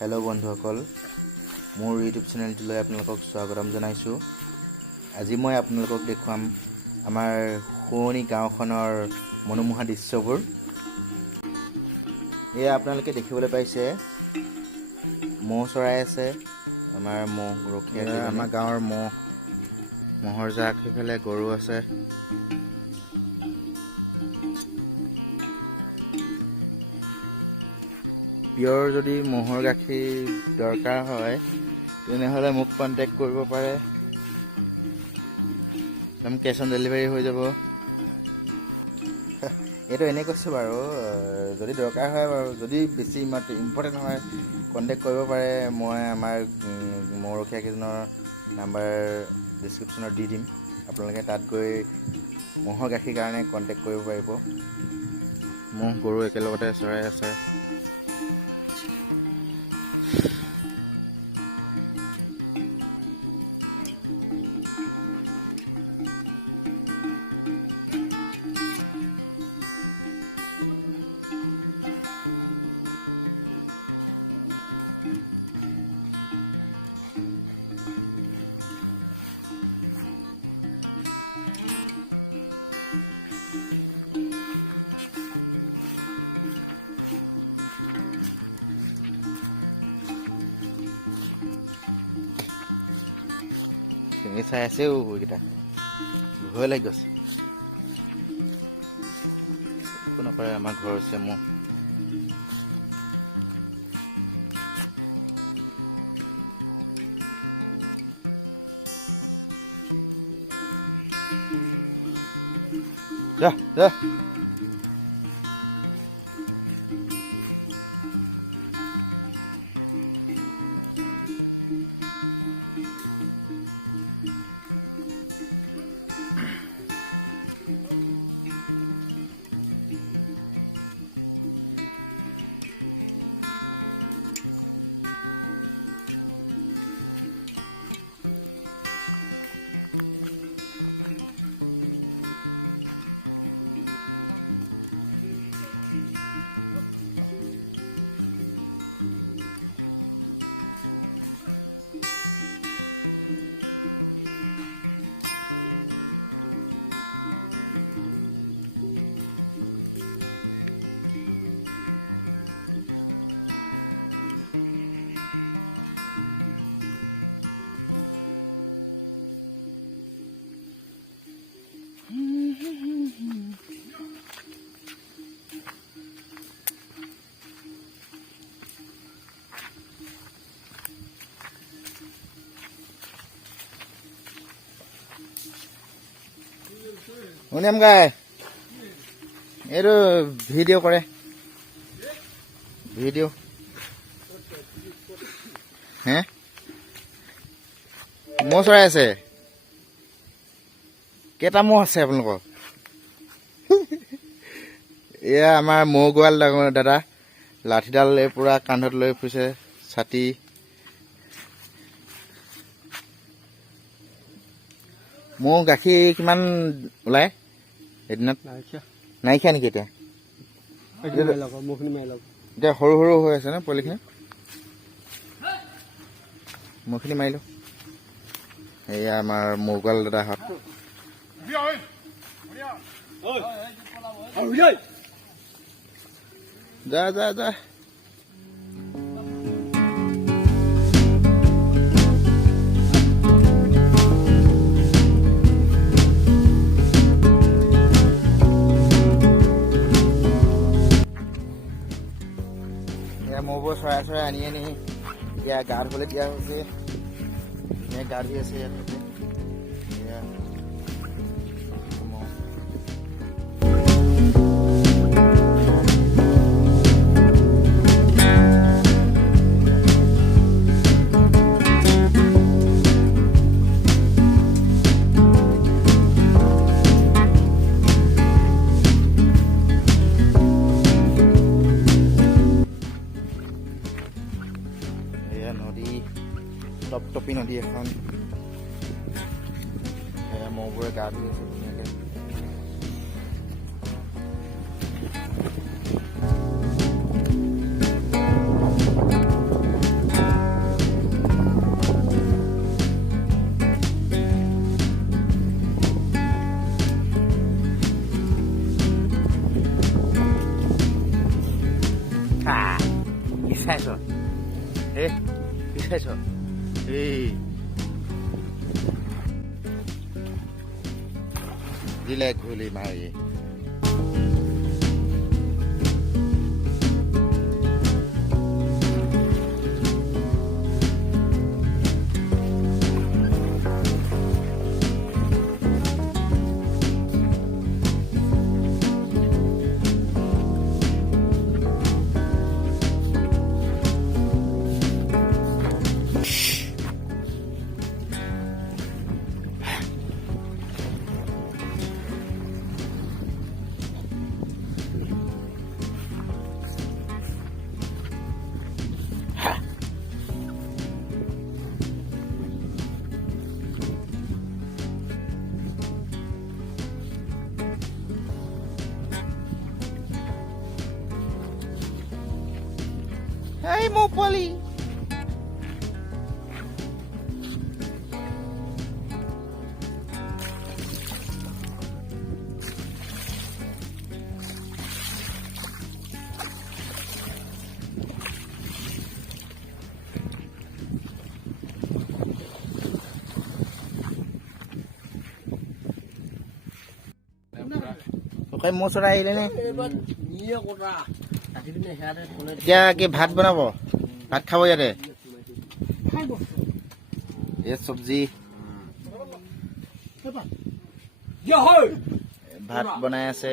Hello' বন্ধুসকল, মোৰ YouTube চেনেলটোলৈ আপোনালোকক স্বাগতম জনাইছোঁ। আজি মই আপোনালোকক দেখুৱাম আমাৰ শুৱনি গাঁওখনৰ মনোমোহা দৃশ্যবোৰ। এয়া আপোনালোকে দেখিবলৈ পাইছে ম'হ চৰাই আছে। আমাৰ ম'হ ৰখীয়া, আমাৰ গাঁৱৰ ম'হৰ জাক, সিফালে গৰু আছে। পিয়ৰ যদি ম'হৰ গাখীৰ দৰকাৰ হয় তেনেহ'লে মোক কণ্টেক্ট কৰিব পাৰে। একদম কেছ অন ডেলিভাৰী হৈ যাব। এইটো এনেই কৈছোঁ বাৰু, যদি দৰকাৰ হয় বাৰু, যদি বেছি ইমান ইম্পৰ্টেণ্ট হয় কণ্টেক্ট কৰিব পাৰে। মই আমাৰ ম'হ ৰখীয়াকেইজনৰ নাম্বাৰ ডিছক্ৰিপশ্যনত দি দিম। আপোনালোকে তাত গৈ ম'হৰ গাখীৰ কাৰণে কণ্টেক্ট কৰিব পাৰিব। ম'হ গৰু একেলগতে চৰাই আছে। চাই আছেও এইকেইটা ভয় লাগি গৈছে। কোনোবাই আমাৰ ঘৰ আছে মোক যা যা। শুনিম গাই এইটো ভিডিঅ' কৰে, ভিডিঅ' হে ম'হ চৰাই আছে। কেইটা ম'হ আছে আপোনালোকৰ? এয়া আমাৰ ম'হ গোৱাল ডাঙৰ দাদা, লাঠিডাল পূৰা কান্ধত লৈ ফুৰিছে, ছাতি। ম'হ গাখীৰ কিমান ওলায় এদিনত? নাইকিয়া নেকি এতিয়া? এতিয়া সৰু সৰু হৈ আছে ন পোৱালিখিনি? ম'হখিনি মাৰি লওঁ। এয়া আমাৰ ম'হগোৱাল দাদাহঁত। যা যা যা। ম'হবোৰ চৰাই চৰাই আনি এতিয়া গা ধুবলৈ দিয়া হৈছে। গা ধুই আছে টপটপি নদী এখন। ম'হবোৰে গা ধুই আছে ধুনীয়াকৈ। চাইছ কি চাইছ এই দিলে ঘূলি মাৰি Hey, mau poli. Oke, mau surai ini nih. এতিয়া কি ভাত বনাব ভাত খাব ইয়াতে এই চব্জি ভাত বনাই আছে